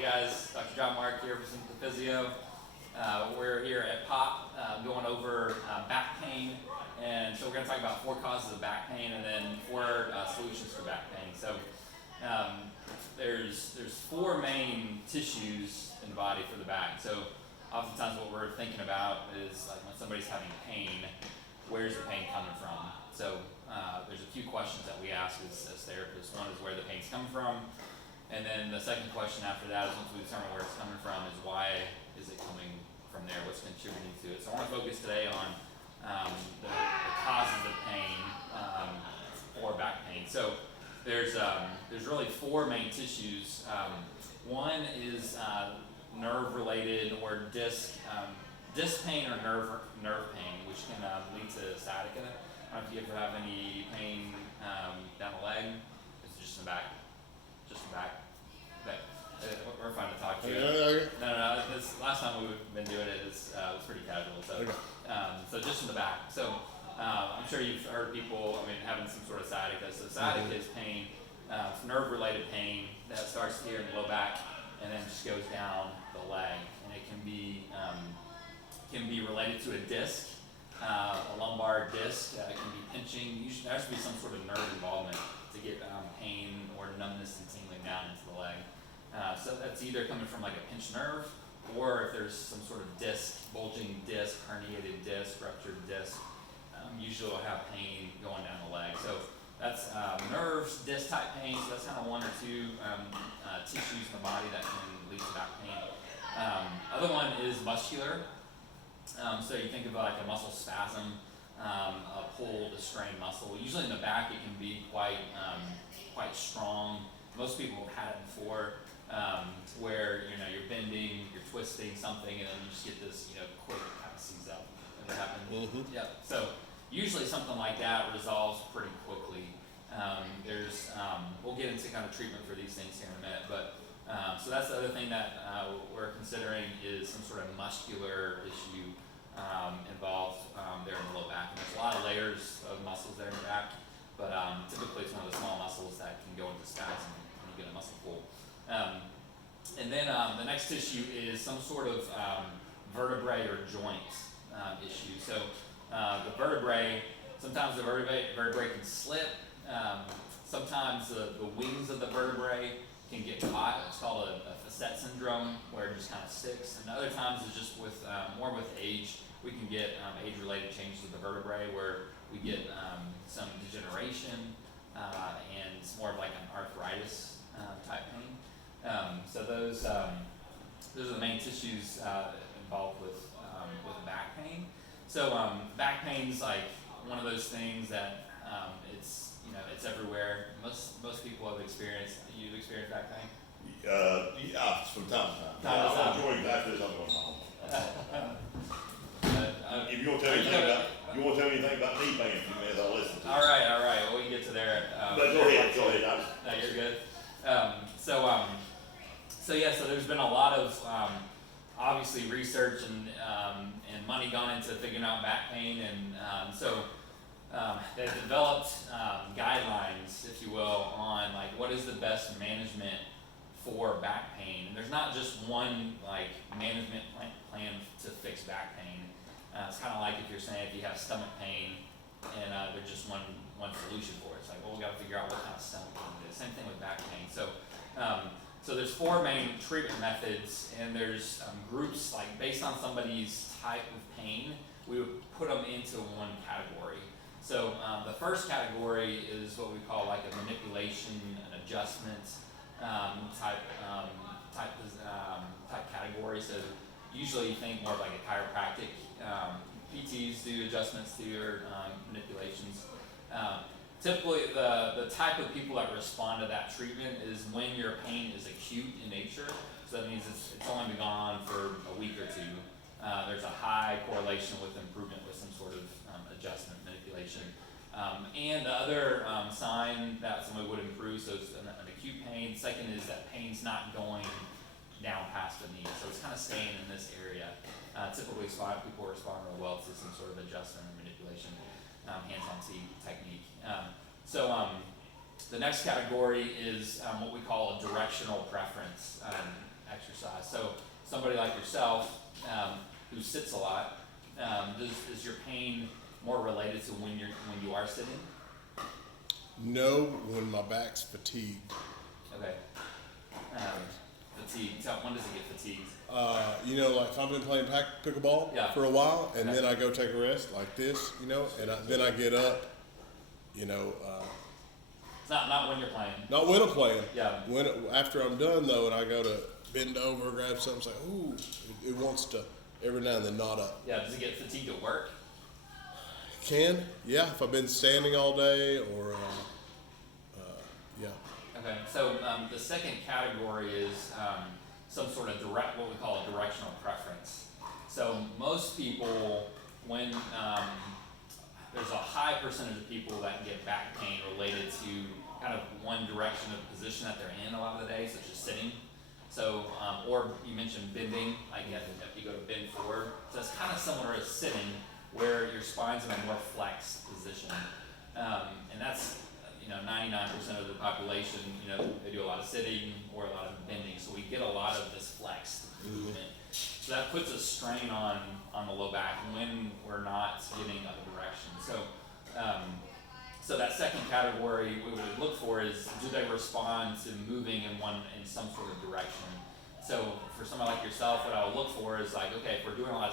Hey guys, Dr. John Mark here from the Physio. We're here at POP going over back pain, and so we're going to talk about 4 causes of back pain and then 4 solutions for back pain. So there's 4 main tissues in the body for the back. So oftentimes what we're thinking about is like when somebody's having pain, where's the pain coming from? So there's a few questions that we ask as therapists. One is where the pain's coming from. And then the second question after that is, once we determine where it's coming from, is why is it coming from there? What's contributing to it? So I want to focus today on the causes of pain or back pain. So there's really 4 main tissues. One is nerve-related or disc pain or nerve pain, which can lead to sciatica. I don't know if you ever have any pain down the leg. It's just in the back. Just the back. Okay. We're fine to talk to you. No. This last time we've been doing it, it was pretty casual. So, so just in the back. So I'm sure you've heard people, having some sort of sciatica. So sciatica is pain, it's nerve-related pain that starts here in the low back and then just goes down the leg, and it can be related to a disc, a lumbar disc. It can be pinching. Usually there has to be some sort of nerve involvement to get pain or numbness and tingling down into the leg. So that's either coming from like a pinched nerve, or if there's some sort of disc, bulging disc, herniated disc, ruptured disc, usually will have pain going down the leg. So that's nerves, disc type pain. So that's kind of 1 or 2 tissues in the body that can lead to back pain. Other one is muscular. So you think about like a muscle spasm, a pull, a strained muscle. Usually in the back it can be quite strong. Most people have had it before, where you're bending, you're twisting something, and then you just get this quick kind of seize up. Ever happened? Mm-hmm. Yeah. So usually something like that resolves pretty quickly. We'll get into kind of treatment for these things here in a minute, but so that's the other thing that we're considering is some sort of muscular issue involved there in the low back. And there's a lot of layers of muscles there in the back, but typically it's one of the small muscles that can go into spasm when you get a muscle pull. And then the next tissue is some sort of vertebrae or joint issue. So the vertebrae, sometimes the vertebrae can slip. Sometimes the wings of the vertebrae can get caught. It's called a facet syndrome, where it just kind of sticks. And other times it's just more with age. We can get age-related changes of the vertebrae, where we get some degeneration and it's more of like an arthritis type pain. So those are the main tissues involved with back pain. So back pain's like one of those things that it's everywhere. Most people have experienced. You've experienced back pain? Yeah, from time to time. I'm enjoying that because I'm going home. If you want to tell me anything about knee pain, as I listen to. All right. Well, we can get to there. But go ahead. No, you're good. So there's been a lot of obviously research and money gone into figuring out back pain, and so they've developed guidelines, if you will, on like what is the best management for back pain. And there's not just one like management plan to fix back pain. It's kind of like if you're saying if you have stomach pain and there's just one solution for it. It's like, well, we got to figure out what kind of stomach pain it is. Same thing with back pain. So there's 4 main treatment methods, and there's groups like based on somebody's type of pain, we would put them into one category. So the first category is what we call like a manipulation, an adjustment type category. So usually you think more of like a chiropractic. PTs do adjustments to your manipulations. Typically, the type of people that respond to that treatment is when your pain is acute in nature. So that means it's only been going on for a week or 2. There's a high correlation with improvement with some sort of adjustment manipulation. And the other sign that somebody would improve, so it's an acute pain. Second is that pain's not going down past the knee, so it's kind of staying in this area. Typically, people respond real well to some sort of adjustment or manipulation, hands-on technique. The next category is what we call a directional preference exercise. So somebody like yourself who sits a lot, is your pain more related to when you are sitting? No, when my back's fatigued. Okay. Fatigue. When does it get fatigued? Like if I've been playing pickleball Yeah. for a while, and Okay. then I go take a rest like this, and then I get up, It's not when you're playing. not when I'm playing. Yeah. After I'm done though, and I go to bend over, grab something, it's like, ooh, it wants to every now and then knot up. Yeah. Does it get fatigued at work? Yeah, if I've been standing all day or, yeah. Okay, so the second category is some sort of what we call a directional preference. So most people, when there's a high percentage of people that get back pain related to kind of one direction of position that they're in a lot of the day, such as sitting. So, or you mentioned bending, like if you go to bend forward. So it's kind of similar to sitting, where your spine's in a more flexed position. And that's 99% of the population, they do a lot of sitting or a lot of bending, so we get a lot of this flexed movement. So that puts a strain on the low back when we're not getting other direction. So that second category we would look for is, do they respond to moving in some sort of direction? So for someone like yourself, what I would look for is like, okay, if we're doing a lot of